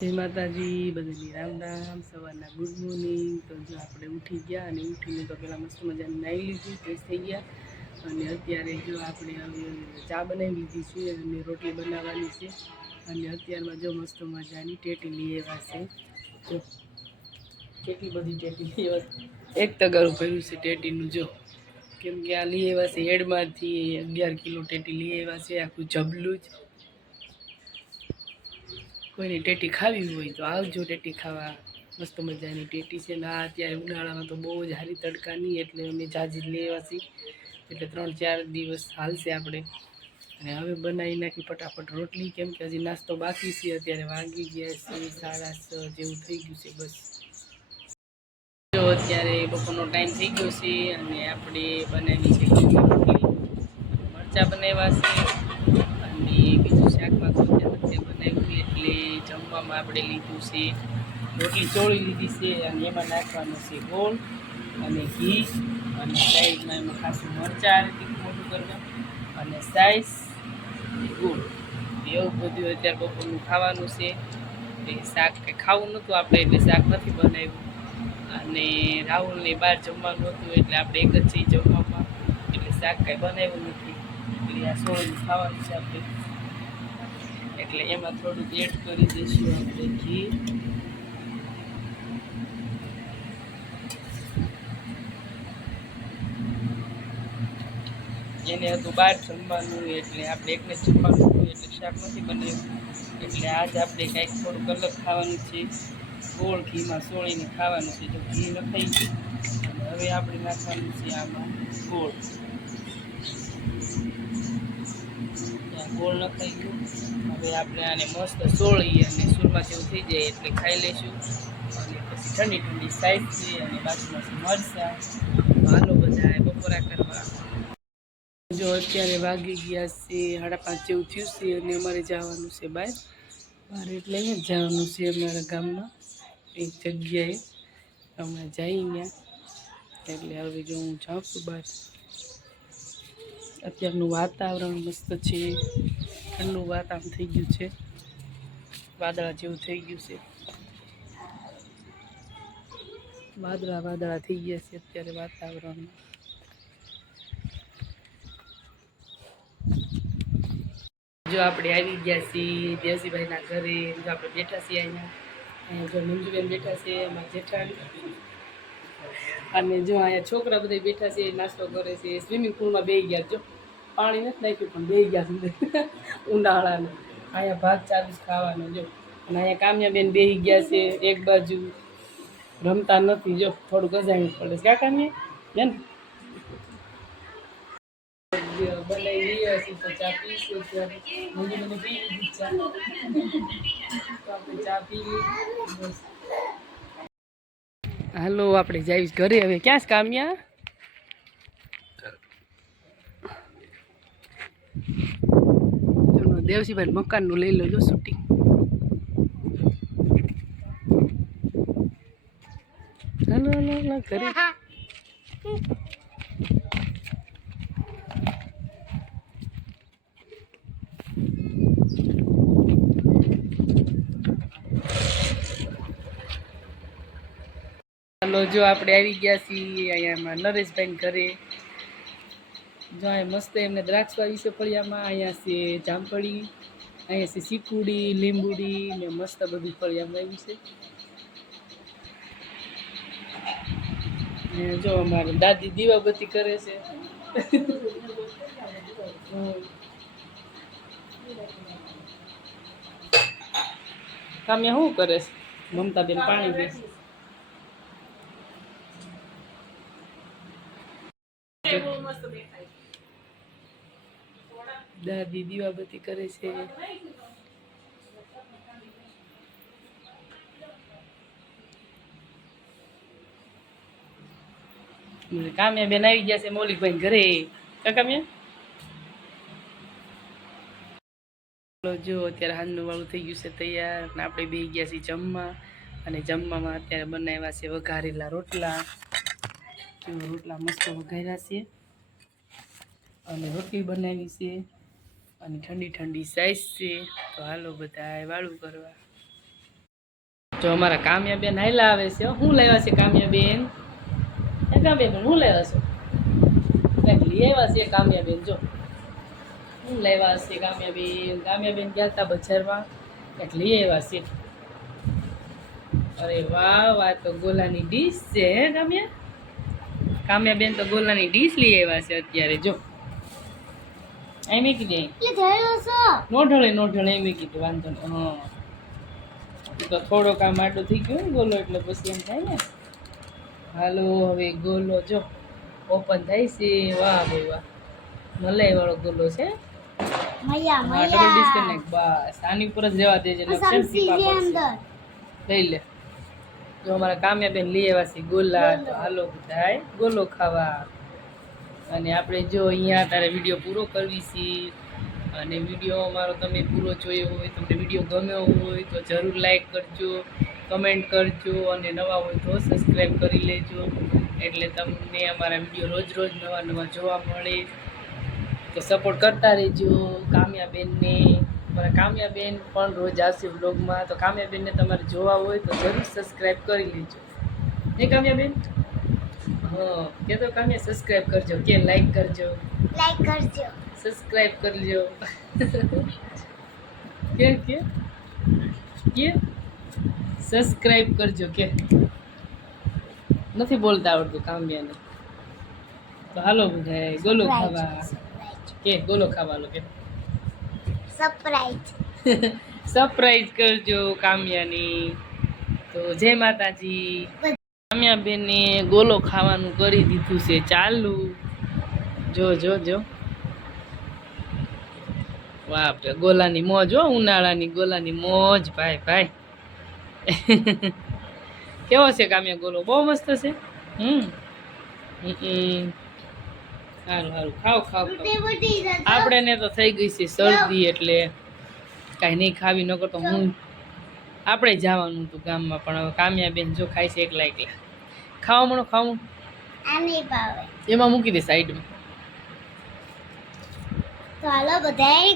જય માતાજી, બધાની રામ રામ, સવારના ગુડ મોર્નિંગ। તો જો આપણે ઉઠી ગયા અને ઉઠીને તો પહેલાં મસ્ત મજાની નાહી લીધી, ફ્રેશ થઈ ગયા અને અત્યારે જો આપણે હવે ચા બનાવી લીધી છે અને રોટલી બનાવવાની છે અને અત્યારમાં જો મસ્ત મજાની ટેટી લઈ આવ્યા છે। જો કેટલી બધી ટેટી લઈ આવ્યા, એક તગારું ભર્યું છે ટેટીનું। જો કેમ કે આ લઈ આવ્યા છે હેડમાંથી 11 કિલો ટેટી લઈ આવ્યા છે, આખું જબલું જ। કોઈને ટેટી ખાવી હોય તો આવજો ટેટી ખાવા, મસ્ત મજાની ટેટી છે। ને આ અત્યારે ઉનાળામાં તો બહુ જ સારી તડકાની, એટલે અમે જાજી લઈ આવ્યા છીએ, એટલે 3-4 દિવસ હાલશે આપણે। અને હવે બનાવી નાખી ફટાફટ રોટલી, કેમ કે હજી નાસ્તો બાકી છે। અત્યારે વાગી ગયા છે 6:30 જેવું થઈ ગયું છે બસ। જો અત્યારે બપોરનો ટાઈમ થઈ ગયો છે અને આપણે બનાવી છે રોટલી, મરચાં બનાવ્યા છે અને બીજું શાકમાં તો બનાવ્યું, એટલે જમવામાં આપણે લીધું છે રોટલી ચોળી લીધી છે અને એમાં નાખવાનું છે ગોળ અને ઘી અને સાઈડમાં એમાં ખાસું મરચાં મોટું કરવા અને સાઈઝ ગોળ, એવું બધું અત્યારે બપોરનું ખાવાનું છે। એટલે શાક કંઈ ખાવું નહોતું આપણે, એટલે શાક નથી બનાવ્યું અને રાહુલને બહાર જમવાનું હતું, એટલે આપણે એક જ છીએ જમવામાં, એટલે શાક કાંઈ બનાવ્યું નથી। એટલે આ સોળનું ખાવાનું છે આપણે, એટલે એમાં થોડુંક એડ કરી દઈશું આપણે ઘી। એને હતું બહાર જમવાનું, એટલે આપણે એકને જ જમવાનું હતું, એટલે શાક નથી બનાવ્યું। એટલે આજ આપણે કાંઈક થોડુંક અલગ ખાવાનું છે, ગોળ ઘીમાં સોળીને ખાવાનું છે। જો ઘી નખાઈ ગયું અને હવે આપણે નાખવાનું છે આમાં ગોળ, ગોળ નખાઈ ગયું। હવે આપણે આને મસ્ત સોળી અને સુરમા જેવું થઈ જાય એટલે ખાઈ લઈશું, અને પછી ઠંડી ઠંડી સાઈઝ છે અને બાજુમાં છે મરચાં। હાલો બધા બપોરા કરવા। જો અત્યારે વાગી ગયા છે 5:30 જેવું થયું છે અને અમારે જવાનું છે બહાર, એટલે અહીંયા જવાનું છે અમારા ગામમાં એક જગ્યાએ, અમે જઈ ત્યાં, એટલે હવે જો હું જાઉં છું બહાર। અત્યારનું વાતાવરણ મસ્ત છે, ઠંડુ વાતાવરણ થઈ ગયું છે, વાદળા જેવું થઈ ગયું છે, વાદળા થઈ ગયા છે અત્યારે વાતાવરણમાં। જો આપણે આવી ગયા છીએ દેવસીભાઈના ઘરે, જો આપણે બેઠા છીએ અહીંયા, જો મંજુબેન બેઠા છે અમારા જેઠાણી, અને જો અહીંયા છોકરા બધા બેઠા છે, નાસ્તો કરે છે, સ્વિમિંગ પુલમાં બેસી ગયા। જો પાણી નથી નાખ્યું પણ બેસી ગયા અંદર ઉનાળાને, અહીંયા ભાત ચાલુ ખાવાનો। જો અને અહીંયા કામ્યાબેન બેસી ગયા છે એક બાજુ, રમતા નથી, જો થોડુંક અજાણ્યું પડે છે કામ્યા ને બનાવી લઈએ છીએ તો ચા પીશું। અત્યારે મને પી લીધી ચા, તો આપણે ચા પી લઈએ બસ। હાલો આપણે જઈશ ઘરે હવે। ક્યાં છે કામ્યા? દેવસીભાઈ મકાનનું લઈ લો, જો શૂટિંગ। હાલો હાલો હાલો ઘરે। હાલો જો આપણે આવી ગયા છીએ અહીંયા નરેશભાઈ ઘરે। જો અહીંયા મસ્ત એમને દ્રાક્ષ વાવી છે ફળિયામાં, અહીંયા છે જામફળી, અહીંયા છે ચીકુડી, લીંબુડી ને મસ્ત બધી ફળિયામાં આવી છે। ને જો અમારે દાદી દીવાબત્તી કરે છે। કામ્યા શું કરે છે? મમતાબેન પાણી પી, દાદી દીવાબત્તી કરે છે। કામ્યા બેન આવી ગયા છે મૌલિકભાઈ ઘરે, કામ્યા જો અત્યારે હાંજનું વાળું થઈ ગયું છે તૈયાર, અને આપણે બેસી ગયા છીએ જમવા, અને જમવામાં અત્યારે બનાવ્યા છે વઘારેલા રોટલા। રોટલા મસ્ત વઘાર્યા છે અને રોટલી બનાવી છે અને ઠંડી ઠંડી સાઈઝ છે। તો હાલો બધા વાળું કરવા। જો અમારા કામ્યાબેન હાઈલા આવે છે. શું લાવ્યા છે કામ્યાબેન? કામ્યાબેન શું લાવ્યા છો? કંઈક લઈ આવ્યા છે કામ્યાબેન. જો શું લાવ્યા છે કામ્યાબેન? કામ્યાબેન ગયા હતા બજારમાં, કંઈક લઈ આવ્યા છે. અરે વાહ વાહ, તો ગોલાની ડીશ છે હે કામ્યા? કામ્યાબેન તો ગોલાની ડીશ લઈ આવ્યા છે અત્યારે. જો અહીં મેં કીધી નો ઢળે એમ કીધું. વાંધો નહીં. હા તો થોડોક આ માટો થઈ ગયો ને ગોલો, એટલે પછી એમ થાય ને. હાલો હવે ગોલો જો ઓપન થાય છે. વાહ ભાઈ વાહ, મલાઈ વાળો ગોલો છે. બસ આની ઉપર જ રહેવા દેજે. લઈ લે. જો અમારા કામ્યાબેન લઈ આવ્યા છે ગોલા. તો હાલો બધાય ગોલો ખાવા. અને આપણે જો અહીંયા તારે વિડીયો પૂરો કરવી છે. અને વિડીયો અમારો તમે પૂરો જોયો હોય, તમને વિડીયો ગમ્યો હોય તો જરૂર લાઈક કરજો, કમેન્ટ કરજો, અને નવા હોય તો સબસ્ક્રાઈબ કરી લેજો, એટલે તમને અમારા વિડીયો રોજ રોજ નવા નવા જોવા મળે. તો સપોર્ટ કરતા રહેજો કામ્યાબેનને. અમારા કામ્યાબેન પણ રોજ આવશે વ્લોગમાં. તો કામ્યાબેનને તમારે જોવા હોય તો જરૂર સબસ્ક્રાઈબ કરી લેજો. હે કામ્યાબેન? હા કે તો કામ્યા સબસ્ક્રાઈબ કરજો. કે લાઈક કરજો, સબસ્ક્રાઈબ કરજો. કે સબસ્ક્રાઈબ કરજો. કે નથી બોલતા આવડતું કામ્યાને. તો હાલો બધા ગોલો ખાવા. કે ગોલો ખાવા લો. કે સરપ્રાઈઝ કરજો કામ્યાની. તો જય માતાજી. કામ્યાબેને ગોલો ખાવાનું કરી દીધું છે ચાલુ. જો જો જો વાહ, ગોલાની મોજ હો, ઉનાળાની ગોલાની મોજ ભાઈ ભાઈ. કેવો છે કામ્યા ગોલો? બહુ મસ્ત છે. સારું સારું, ખાવ ખાવ. આપણે તો થઈ ગઈ છે શરદી, એટલે કાંઈ નહીં ખાવી. ન કરતો હું આપણે જવાનું હતું ગામમાં, પણ હવે કામ્યાબેન જો ખાય છે એકલા એકલા. ખાવા મળો ખાવું, એમાં મૂકી દે સાઈડમાં. તો હાલો બધાય